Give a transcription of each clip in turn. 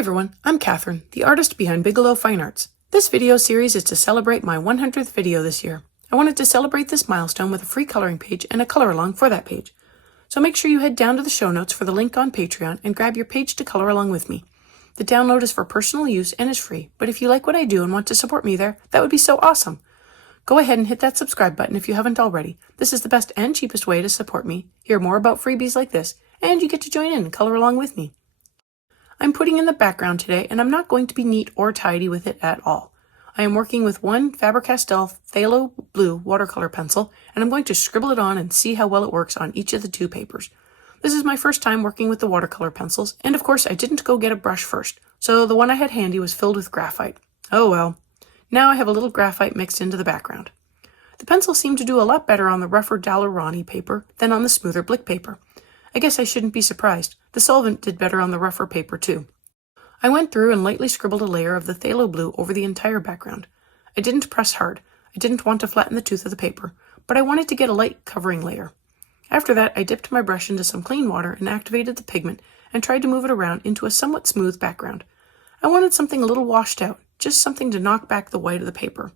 everyone, I'm Catherine, the artist behind Bigelow Fine Arts. This video series is to celebrate my 100th video this year. I wanted to celebrate this milestone with a free coloring page and a color along for that page. So make sure you head down to the show notes for the link on Patreon and grab your page to color along with me. The download is for personal use and is free, but if you like what I do and want to support me there, that would be so awesome. Go ahead and hit that subscribe button if you haven't already. This is the best and cheapest way to support me, hear more about freebies like this, and you get to join in and color along with me. I'm putting in the background today, and I'm not going to be neat or tidy with it at all. I am working with one Faber-Castell Phthalo Blue watercolor pencil, and I'm going to scribble it on and see how well it works on each of the two papers. This is my first time working with the watercolor pencils, and of course I didn't go get a brush first, so the one I had handy was filled with graphite. Oh well. Now I have a little graphite mixed into the background. The pencil seemed to do a lot better on the rougher Daler-Rowney paper than on the smoother Blick paper. I guess I shouldn't be surprised. The solvent did better on the rougher paper too. I went through and lightly scribbled a layer of the phthalo blue over the entire background. I didn't press hard. I didn't want to flatten the tooth of the paper, but I wanted to get a light covering layer. After that, I dipped my brush into some clean water and activated the pigment and tried to move it around into a somewhat smooth background. I wanted something a little washed out, just something to knock back the white of the paper.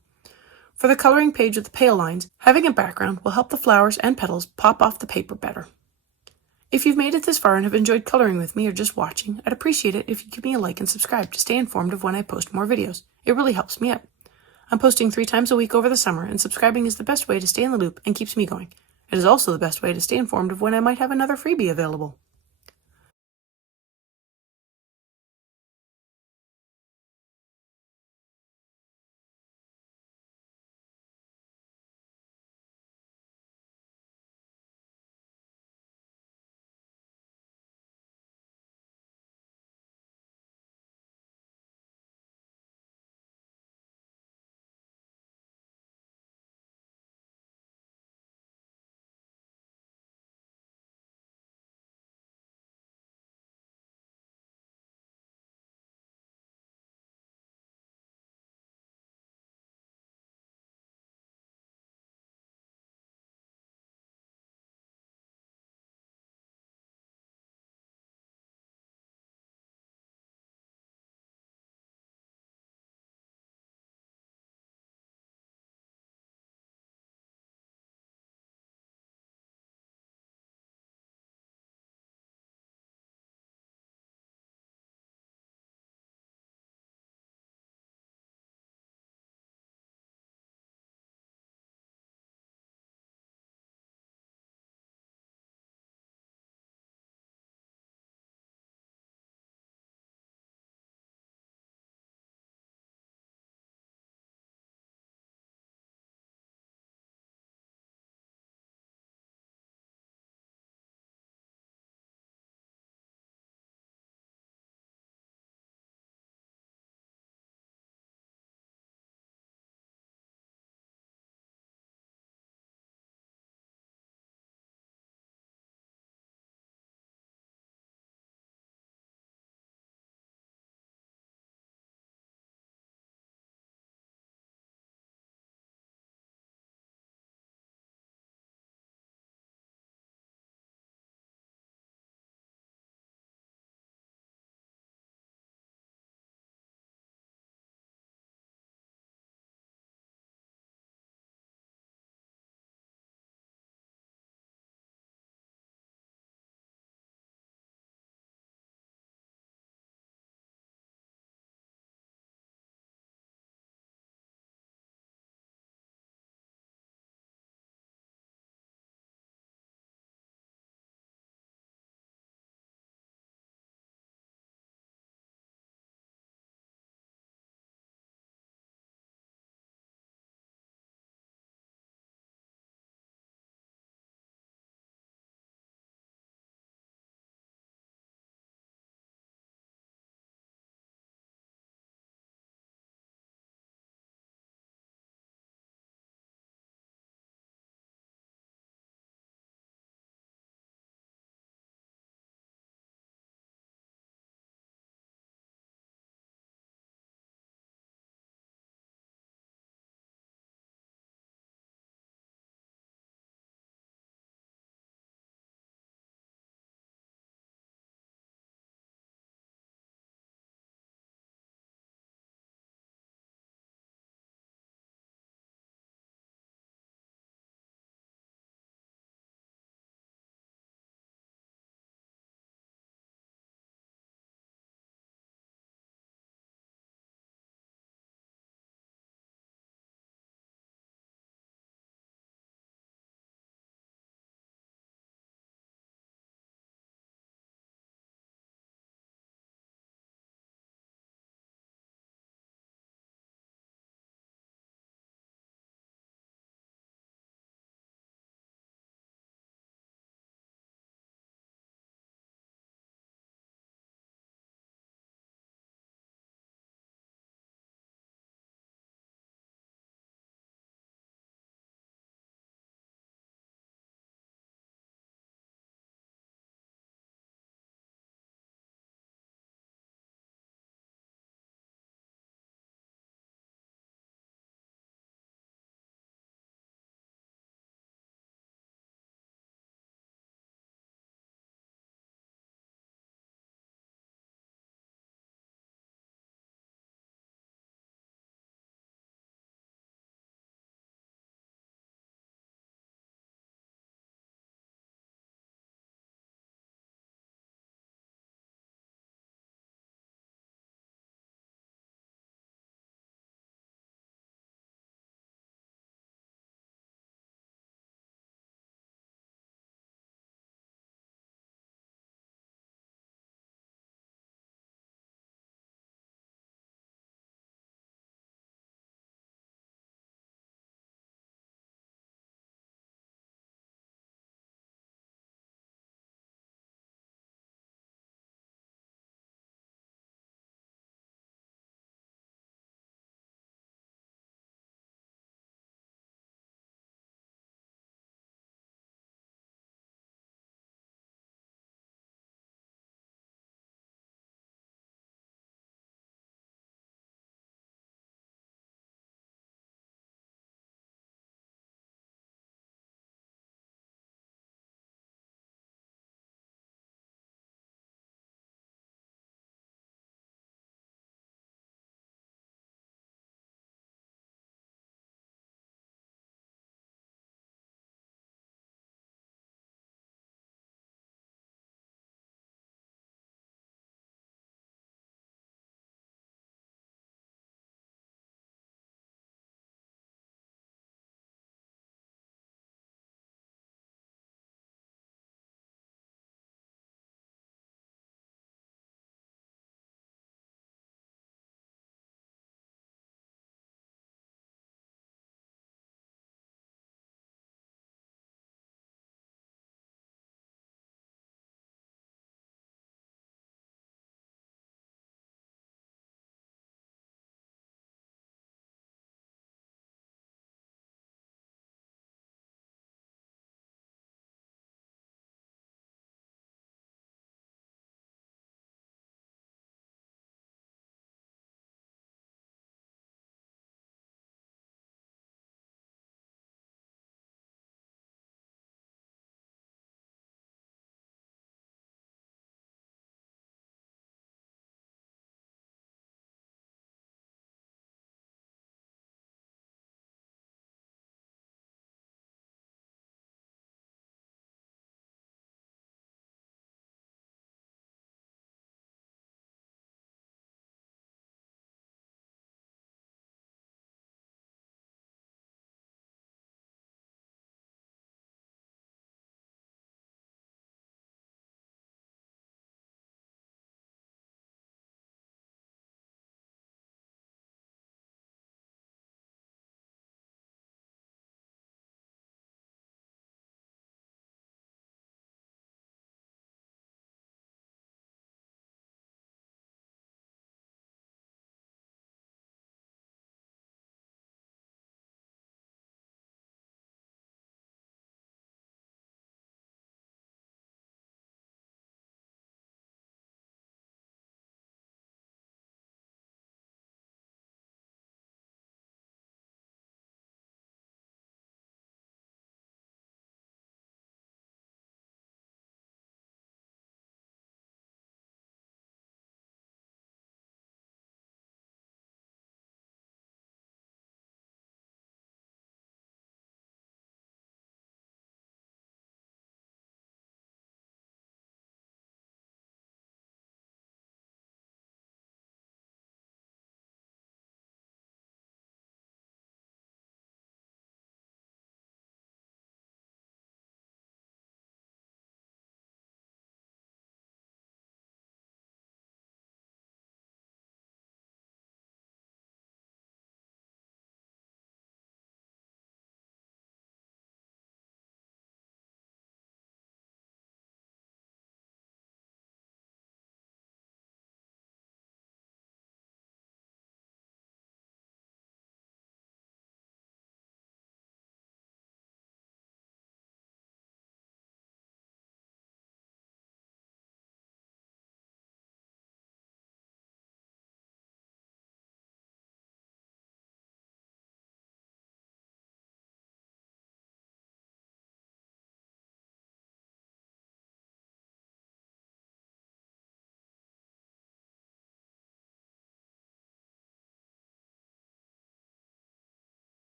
For the coloring page with the pale lines, having a background will help the flowers and petals pop off the paper better. If you've made it this far and have enjoyed coloring with me or just watching, I'd appreciate it if you give me a like and subscribe to stay informed of when I post more videos. It really helps me out. I'm posting 3 times a week over the summer, and subscribing is the best way to stay in the loop and keeps me going. It is also the best way to stay informed of when I might have another freebie available.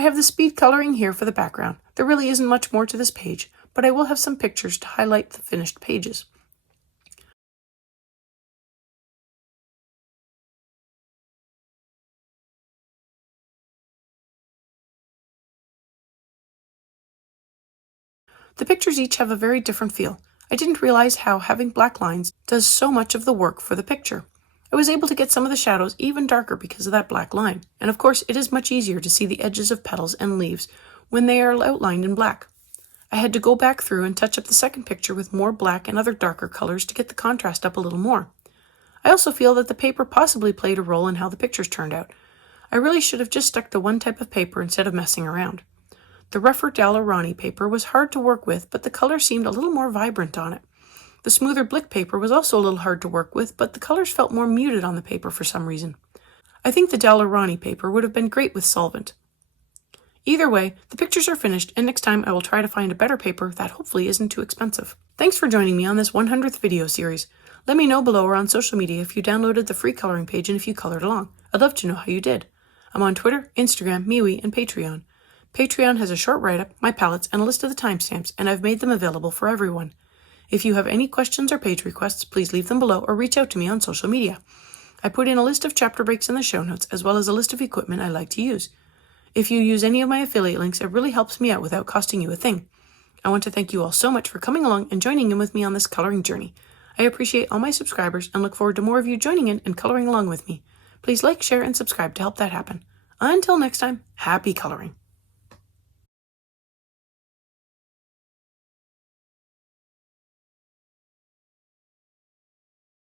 I have the speed coloring here for the background. There really isn't much more to this page, but I will have some pictures to highlight the finished pages. The pictures each have a very different feel. I didn't realize how having black lines does so much of the work for the picture. I was able to get some of the shadows even darker because of that black line, and of course it is much easier to see the edges of petals and leaves when they are outlined in black. I had to go back through and touch up the second picture with more black and other darker colors to get the contrast up a little more. I also feel that the paper possibly played a role in how the pictures turned out. I really should have just stuck to one type of paper instead of messing around. The rougher Daler-Rowney paper was hard to work with, but the color seemed a little more vibrant on it. The smoother Blick paper was also a little hard to work with, but the colors felt more muted on the paper for some reason. I think the Daler-Rowney paper would have been great with solvent. Either way, the pictures are finished, and next time I will try to find a better paper that hopefully isn't too expensive. Thanks for joining me on this 100th video series. Let me know below or on social media if you downloaded the free coloring page and if you colored along. I'd love to know how you did. I'm on Twitter, Instagram, MeWe, and Patreon. Patreon has a short write-up, my palettes, and a list of the timestamps, and I've made them available for everyone. If you have any questions or page requests, please leave them below or reach out to me on social media. I put in a list of chapter breaks in the show notes, as well as a list of equipment I like to use. If you use any of my affiliate links, it really helps me out without costing you a thing. I want to thank you all so much for coming along and joining in with me on this coloring journey. I appreciate all my subscribers and look forward to more of you joining in and coloring along with me. Please like, share, and subscribe to help that happen. Until next time, happy coloring.